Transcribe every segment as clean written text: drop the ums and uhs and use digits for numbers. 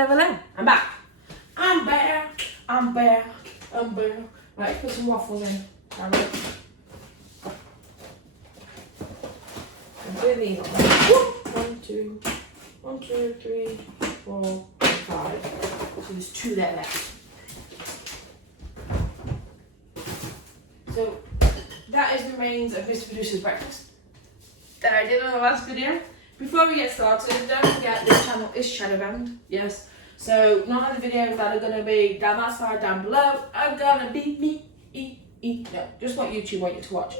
I'm back. I'm back. I'm back. I'm back. Right, put some waffles in. I'm doing these on. 1, 2, 1, 2, 3, 4, 5. So there's 2 there left. So that is the remains of Mr. Producer's breakfast that I did on the last video. Before we get started, don't forget this channel is shadow banned. Yes. So none of the videos that are going to be down that side down below are going to be me. No, just what YouTube want you to watch.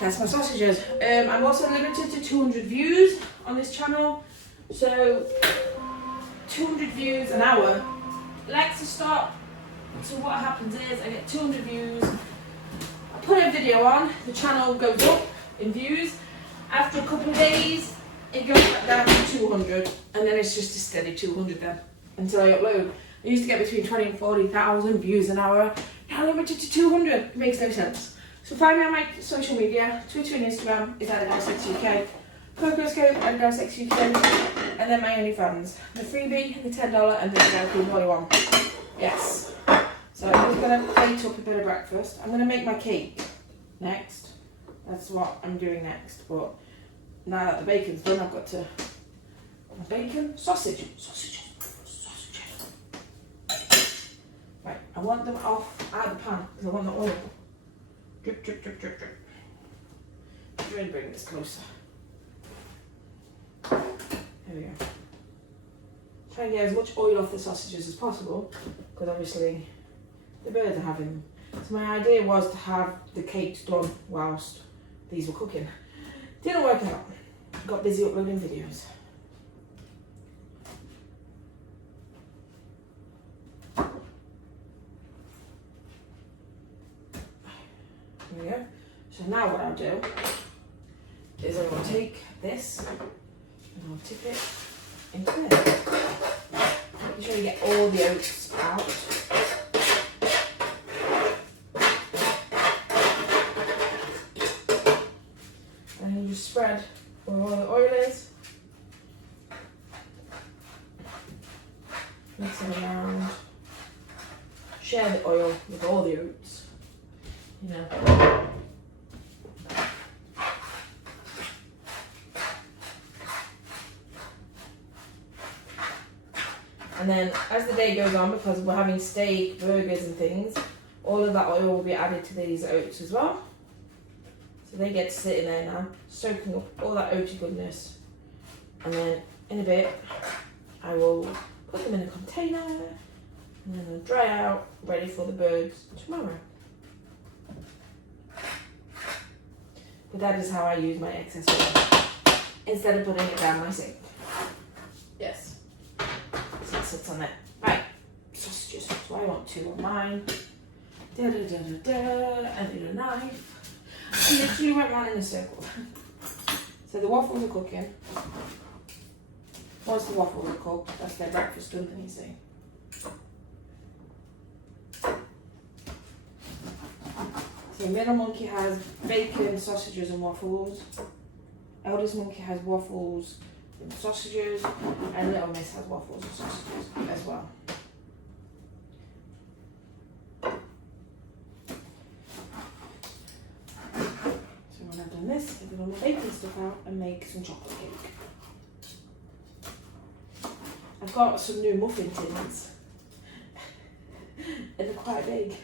That's my sausages. I'm also limited to 200 views on this channel. So 200 views an hour. Likes to stop. So what happens is I get 200 views. I put a video on. The channel goes up in views. After a couple of days, it goes back down to 200, and then it's just a steady 200 then, until I upload. I used to get between 20 and 40,000 views an hour, now limited to 200, it makes no sense. So find me on my social media, Twitter and Instagram is Adelesexyuk, Cocoscope, Adelesexyuk, and then my OnlyFans, the freebie, the $10 and the $1 one. Yes. So I'm just going to plate up a bit of breakfast. I'm going to make my cake next. That's what I'm doing next, but now that the bacon's done, I've got to bacon, sausages. Right, I want them off out of the pan because I want the oil. Drip, drip, drip, drip, drip. I'm going to bring this closer. There we go. Try and get as much oil off the sausages as possible because obviously the birds are having them. So my idea was to have the cakes done whilst these were cooking. Didn't work out. Got busy uploading videos. There we go. So now what I'll do is I will take this and I'll tip it into there. Making sure you get all the oats out. And you just spread where all the oil is. Mix it around. Share the oil with all the oats. You know. And then as the day goes on, because we're having steak, burgers and things, all of that oil will be added to these oats as well. So they get to sit in there now, soaking up all that oaty goodness. And then in a bit, I will put them in a container and then they'll dry out, ready for the birds tomorrow. But that is how I use my excess oil, instead of putting it down my sink. Yes. So it sits on there. Right, sausages. So I want 2 of mine. Da da da da da. I need a knife. I literally went round in a circle. So the waffles are cooking. Once the waffles are cooked, that's their breakfast done, can you see? So middle monkey has bacon, sausages and waffles. Eldest monkey has waffles and sausages. And little miss has waffles and sausages as well. When I've done this, I get all my baking stuff out and make some chocolate cake. I've got some new muffin tins. And they're quite big.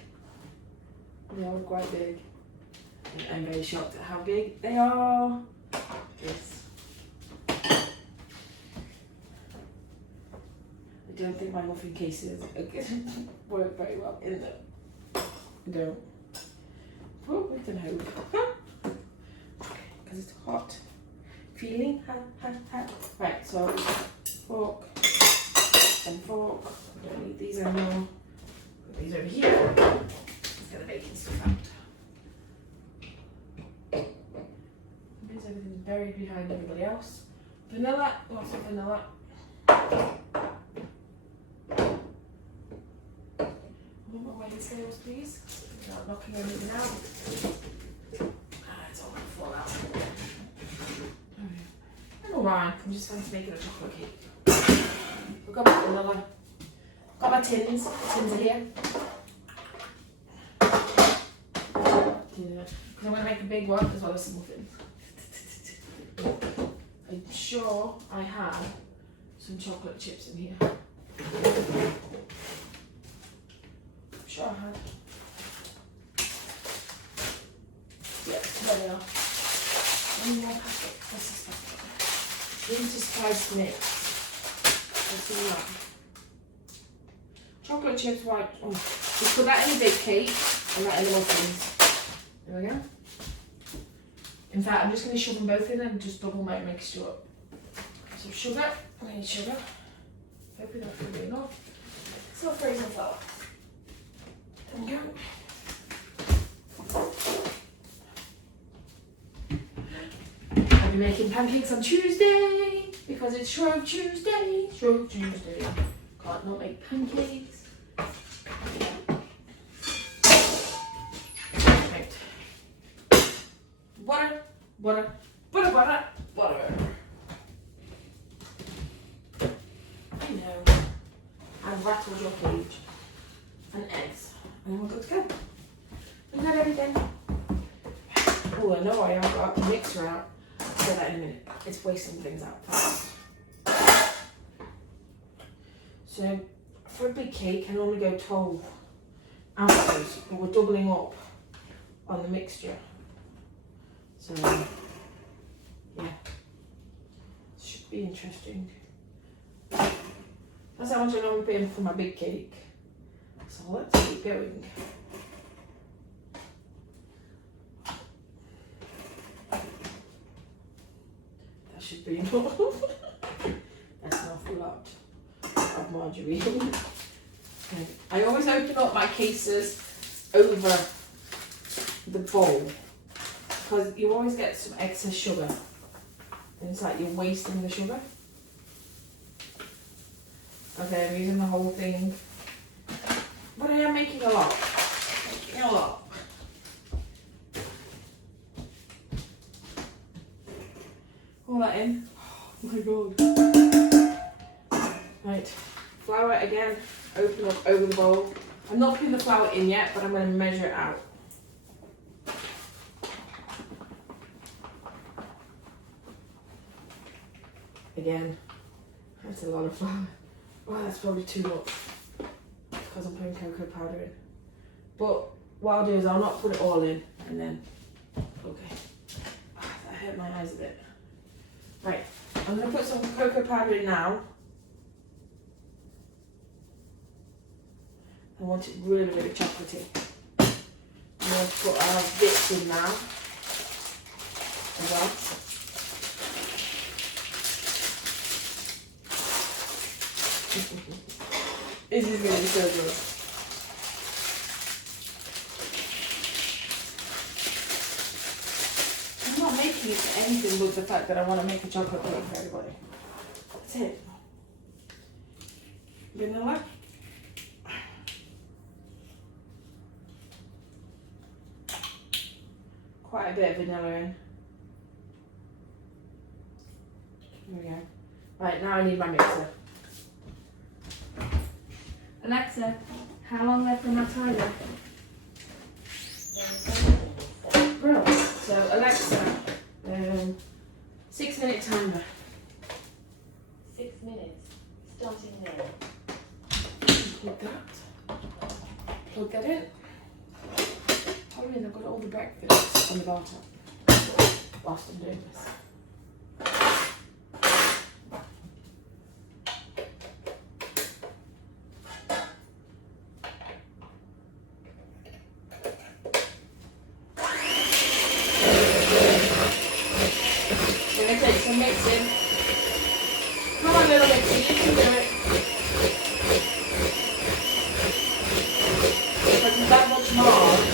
They are quite big. And I'm very shocked at how big they are. Yes. I don't think my muffin cases are going to work very well in them. I don't. But we can hope. Because it's hot. Feeling hot. Right, so fork and fork. I don't need these anymore. Put these over here. Let's get the bacon stuff out. Because everything's buried behind everybody else. Vanilla, lots of vanilla. One more weighing scales, please. Without knocking anything out. It's all going to fall out. Never mind, I'm just going to make it a chocolate cake. got my vanilla. Got my tins. The tins are here. Because I'm going to make a big one as well as some muffins. I'm sure I have some chocolate chips in here. I'm sure I have. Yep, there they are. One more packet. What's this packet? Winter spice mix. What's in that? Chocolate chips, white. Oh, just put that in a big cake and that in the muffins. There we go. In fact, I'm just going to shove them both in and just double my mixture up. So sugar, I need sugar. Hopefully that will be enough. So frozen flour. There we go. I'll be making pancakes on Tuesday because it's Shrove Tuesday. Shrove Tuesday. Can't not make pancakes. Right. Butter, butter, butter, butter, butter. I know. I've rattled your cage. And eggs. And then we're good to go. We've got everything. Oh, I know I haven't got the mixer out. I'll say that in a minute. It's wasting things out fast. So, for a big cake, I normally go 12 ounces, but we're doubling up on the mixture. So, yeah. Should be interesting. That's how much I normally pay in for my big cake. So let's keep going. That should be enough. That's an awful lot of margarine. Okay. I always open up my cases over the bowl because you always get some excess sugar. And it's like you're wasting the sugar. Okay, I'm using the whole thing. But I am making a lot. Making a lot. All that in. Oh my god. Right. Flour it again. Open up over the bowl. I'm not putting the flour in yet, but I'm going to measure it out. Again. That's a lot of flour. Oh, that's probably too much. Because I'm putting cocoa powder in. But what I'll do is I'll not put it all in and then, okay. Oh, that hurt my eyes a bit. Right, I'm going to put some cocoa powder in now. I want it really, really chocolatey. I'm going to put our bits in now as well. This is going to be so good. I'm not making it for anything but the fact that I want to make a chocolate cake for everybody. That's it. Vanilla. Quite a bit of vanilla in. There we go. Right, now I need my mixer. Alexa, how long left on my timer? Bro, so Alexa, 6 minute timer. 6 minutes, starting now. Plug that. Plug that in. Problem is I've got all the breakfast on the bar top whilst I'm doing this. Take some mixing. Come on, little mixing, you can do it. There's that much marge.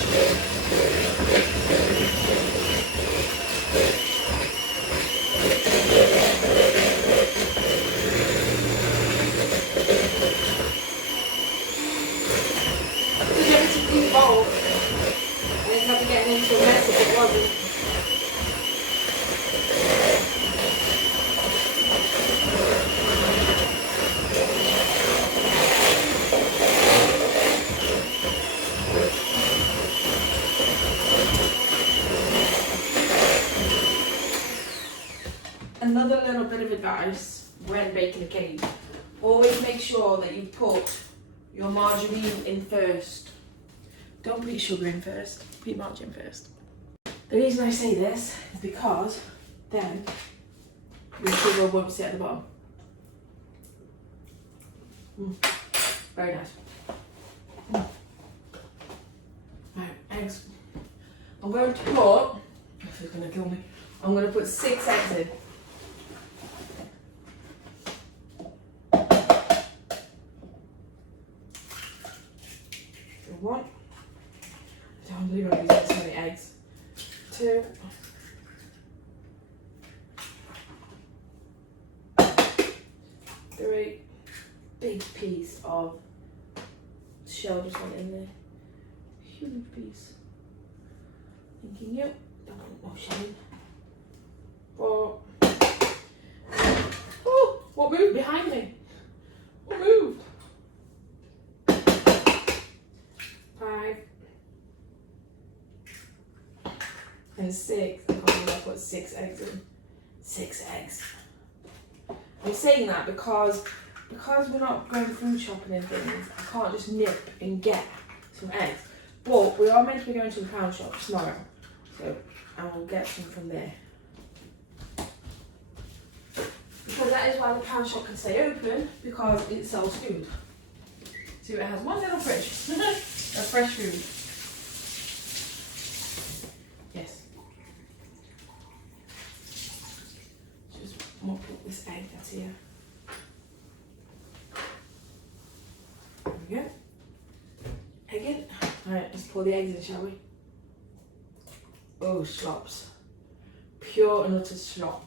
Just everything's involved. And it's not getting into a mess if it wasn't. advice when baking a cake. Always make sure that you put your margarine in first. Don't put your sugar in first, put your margarine first. The reason I say this is because then your sugar won't sit at the bottom. Very nice. Right, eggs. I'm going to put, this is going to kill me, I'm going to put 6 eggs in. So 1, I don't believe I'm using so many eggs. 2, 3, big piece of shell just went in there. Huge piece. Thanking you. Don't want no shell. 4. Oh, what moved behind me? What moved? 5. And 6. I can't remember, I put 6 eggs in. 6 eggs. I'm saying that because we're not going food shopping and things, I can't just nip and get some eggs. But we are meant to be going to the pound shop tomorrow, so I will get some from there. Because that is why the pound shop can stay open, because it sells food. So it has one little fridge of fresh food. Yes. Just mop up this egg that's here. There we go. Egg in. Alright, let's pour the eggs in, shall we? Oh, slops. Pure and utter slop.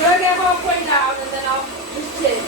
Go get halfway down and then I'll just tip.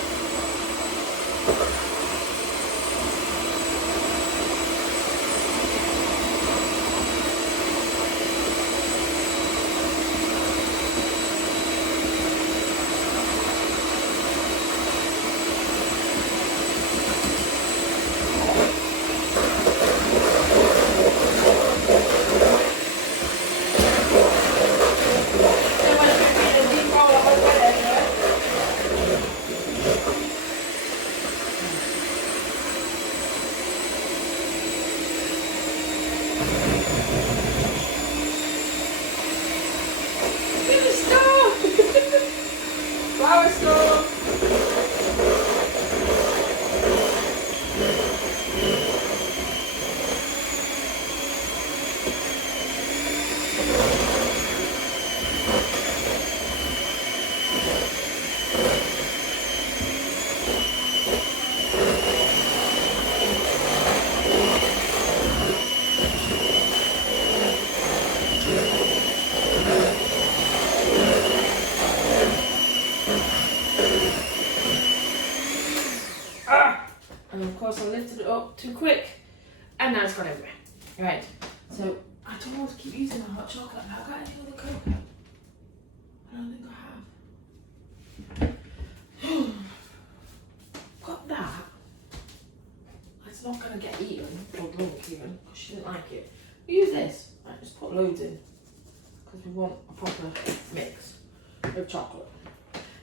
And of course I lifted it up too quick and now it's gone everywhere. Right, so I don't want to keep using the hot chocolate. Have I got any other cocoa? I don't think I have. Got that. It's not going to get eaten or drunk even because she didn't like it. We use this. Right, just put loads in because we want a proper mix of chocolate.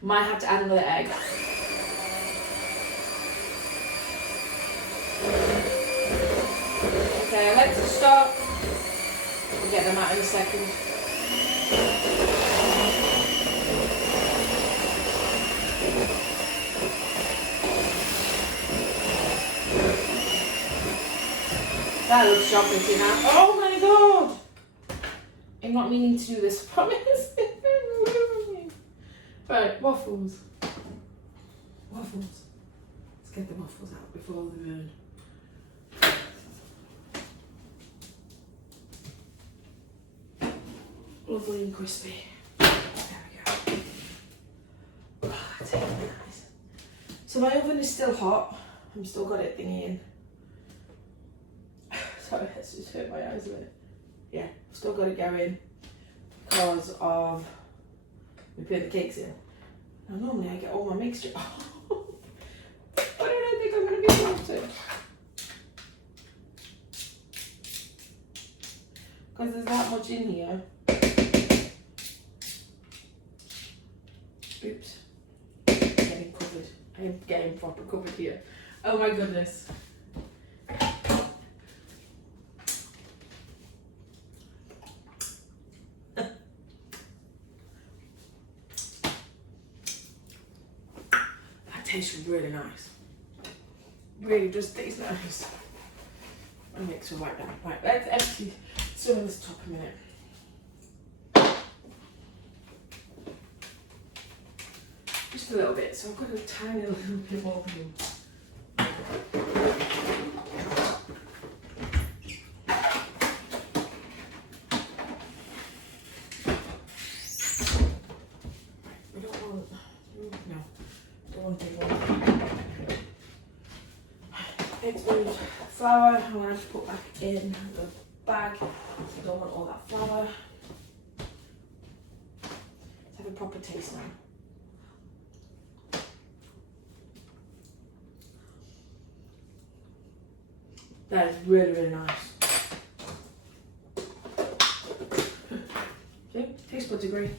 Might have to add another egg. Okay, let's stop. We'll get them out in a second. That looks chocolatey now. Oh my god! I'm not meaning to do this, I promise. Right, waffles. Waffles. Let's get the waffles out before they burn. Lovely and crispy. There we go. Oh, that's really nice. So my oven is still hot. I've still got it thingy in. Sorry, that's just hurt my eyes a bit. Yeah, I've still got it going because of we put the cakes in. Now normally I get all my mixture. I don't think I'm going to be able to. Because there's that much in here. Oops. Getting covered. I am getting proper covered here. Oh my goodness. That tastes really nice. Really just tastes nice. I'll mix it right down. Right, let's empty some of this top a minute. Just a little bit, so I've got a tiny little bit more room. We don't want, no, don't want big one. It's with flour, I'm going to have to put back in the bag. I don't want all that flour. Let's have a proper taste now. That is really, really nice. Okay, taste buds agree.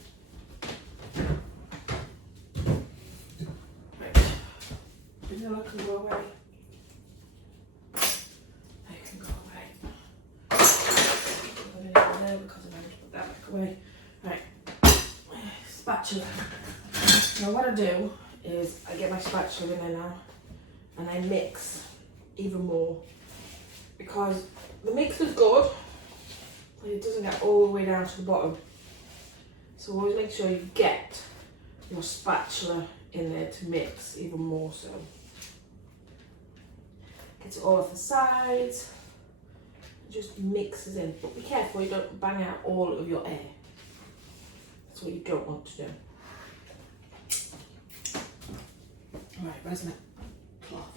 Right, vanilla can go away. They can go away. Put it in there because I managed to put that back away. Right, spatula. Now what I do is I get my spatula in there now and I mix even more. Because the mix is good, but it doesn't get all the way down to the bottom. So always make sure you get your spatula in there to mix even more so. Get it all off the sides, just mixes in. But be careful you don't bang out all of your air. That's what you don't want to do. Alright, where's my cloth?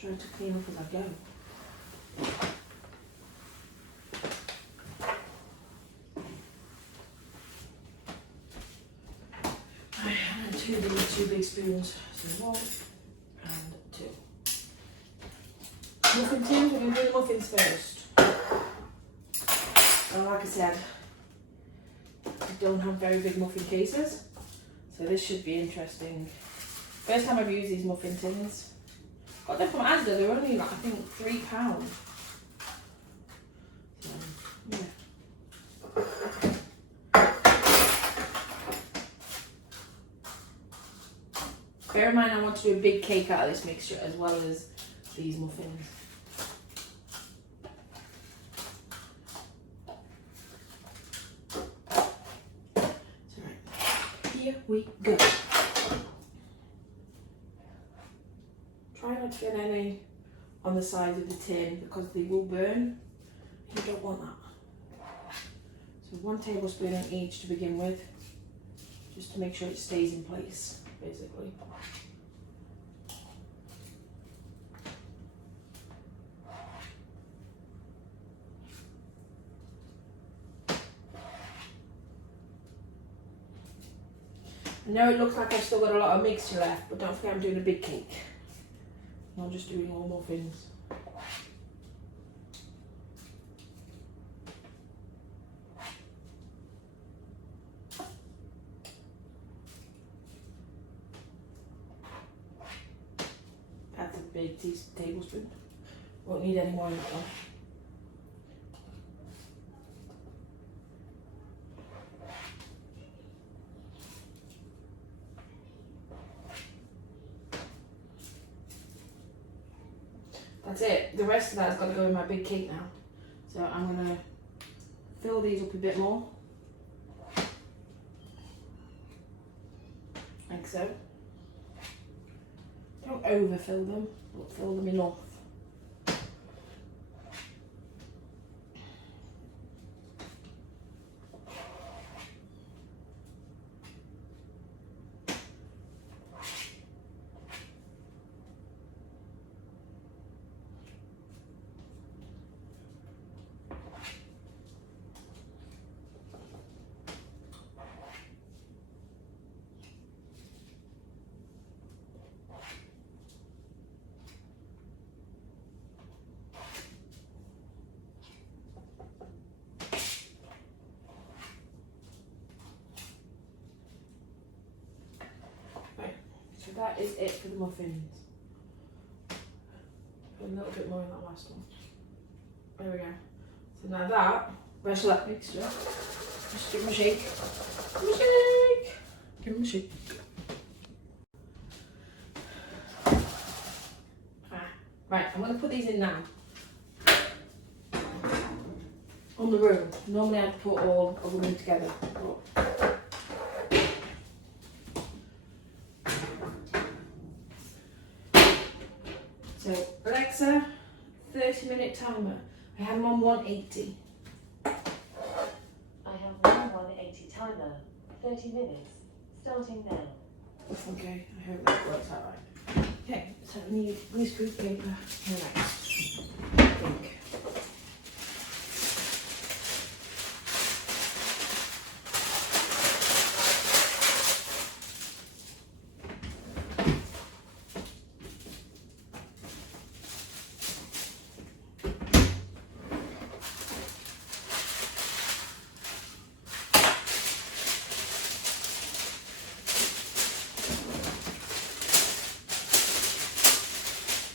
Trying to clean up as I go. I have two big spoons, so 1 and 2. Muffin tins, we're going to do the muffins first. And like I said, I don't have very big muffin cases, so this should be interesting. First time I've used these muffin tins. Got them from Asda, they're only like, I think, £3. So, yeah. Bear in mind I want to do a big cake out of this mixture as well as these muffins. So right, here we go. Try not to get any on the sides of the tin because they will burn. You don't want that. So 1 tablespoon in each to begin with, just to make sure it stays in place, basically. I know it looks like I've still got a lot of mixture left, but don't forget I'm doing a big cake. I'm just doing all muffins. That's a big tablespoon. Won't need any more in that one. That's it. The rest of that's got to go in my big cake now. So I'm going to fill these up a bit more. Like so. Don't overfill them, but fill them enough. So that is it for the muffins. A little bit more in that last one. There we go. So now that, rest of that mixture, just give them a shake. Give them a shake. Give them a shake. Right, I'm going to put these in now. On the room. Normally I'd put all of them in together. So, Alexa, 30-minute timer. I have them on 180. I have 180 timer. 30 minutes. Starting now. Okay, I hope that works out right. Okay, so I need greaseproof paper next. I think.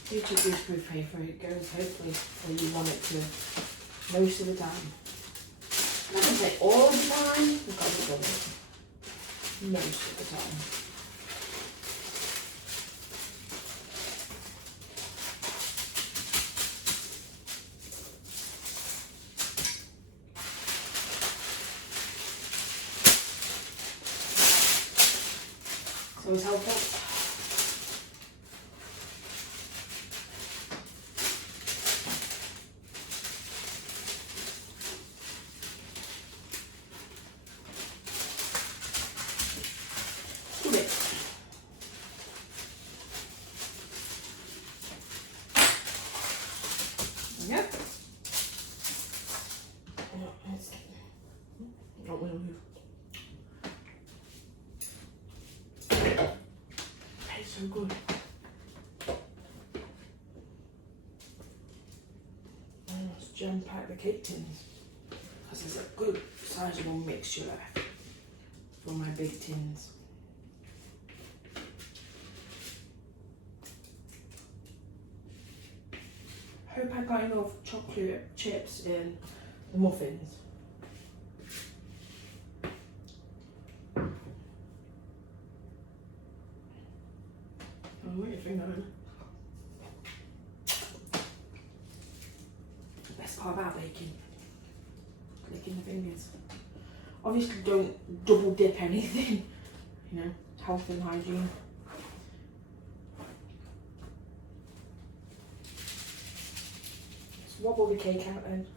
Future greaseproof paper, it goes hopefully where you want it to most of the time. I can say all the time, we've got to do it most of the time. So it's helpful. Yep. Not will move. It's so good. Let's jam pack the cake tins because there's a good sizable mixture left for my big tins. Hope I got enough chocolate chips in the muffins. Oh, what are you thinking of? Best part about baking, licking the fingers. Obviously don't double dip anything, you know, health and hygiene. Wobble the cake out and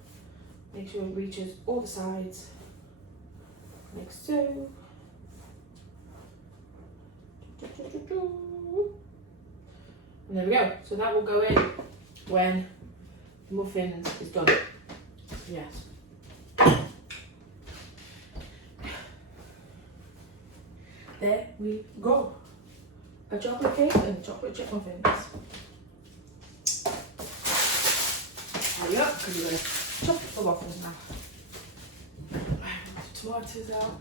make sure it reaches all the sides, like so. And there we go. So that will go in when the muffins is done. Yes. There we go. A chocolate cake and chocolate chip muffins. Hurry up, because we're going to chop the waffles now. Tomatoes out,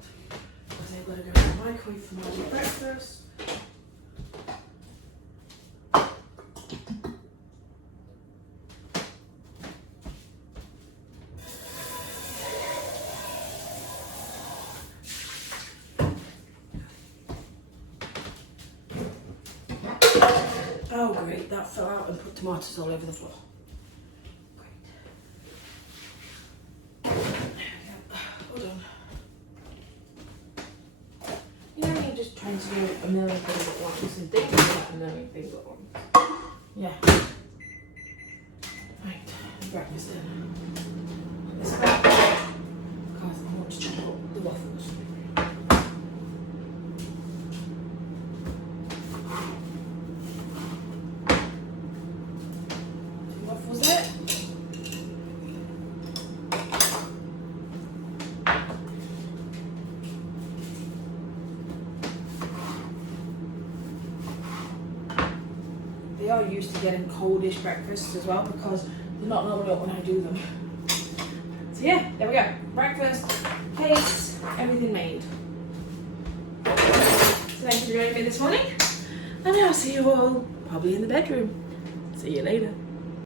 because they've got to go in the microwave for my breakfast. Oh great, that fell out and put tomatoes all over the floor. to do a million things at once, and think about a million things at once. Yeah. Right, breakfast dinner. Let's go. Because I want to chop up the waffles. Two waffles there. They are used to getting coldish breakfasts as well because they're not normally up when I do them. So yeah, there we go. Breakfast, cakes, everything made. So thank you for joining me this morning, and I'll see you all probably in the bedroom. See you later.